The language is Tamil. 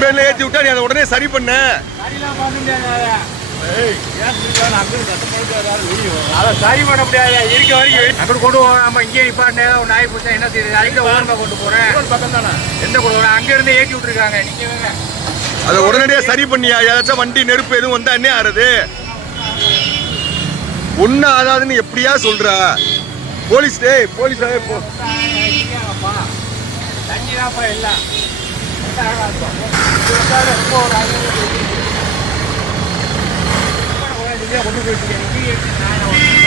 கம்பெனில ஏற்றி விட்டா நீ அதை உடனே சரி பண்ண. சரி பண்ண முடியாது. இருக்க வரைக்கும் அப்படி கொண்டு போவோம். நம்ம இங்கே நிப்பாட்டு நாய் பூச்சா என்ன செய்யுது? அதுக்கு ஓரமாக கொண்டு போறேன். பக்கம் தானே எந்த கொண்டு போறேன்? அங்க இருந்து ஏற்றி விட்டுருக்காங்க. நீங்க அதை உடனடியா சரி பண்ணியா? ஏதாச்சும் வண்டி நெருப்பு எதுவும் வந்தா என்ன ஆறுது? ஒண்ணு ஆகாதுன்னு எப்படியா சொல்றா? போலீஸ் போலீஸ் தண்ணிதான்ப்பா எல்லாம். கொண்டு போயிட்டு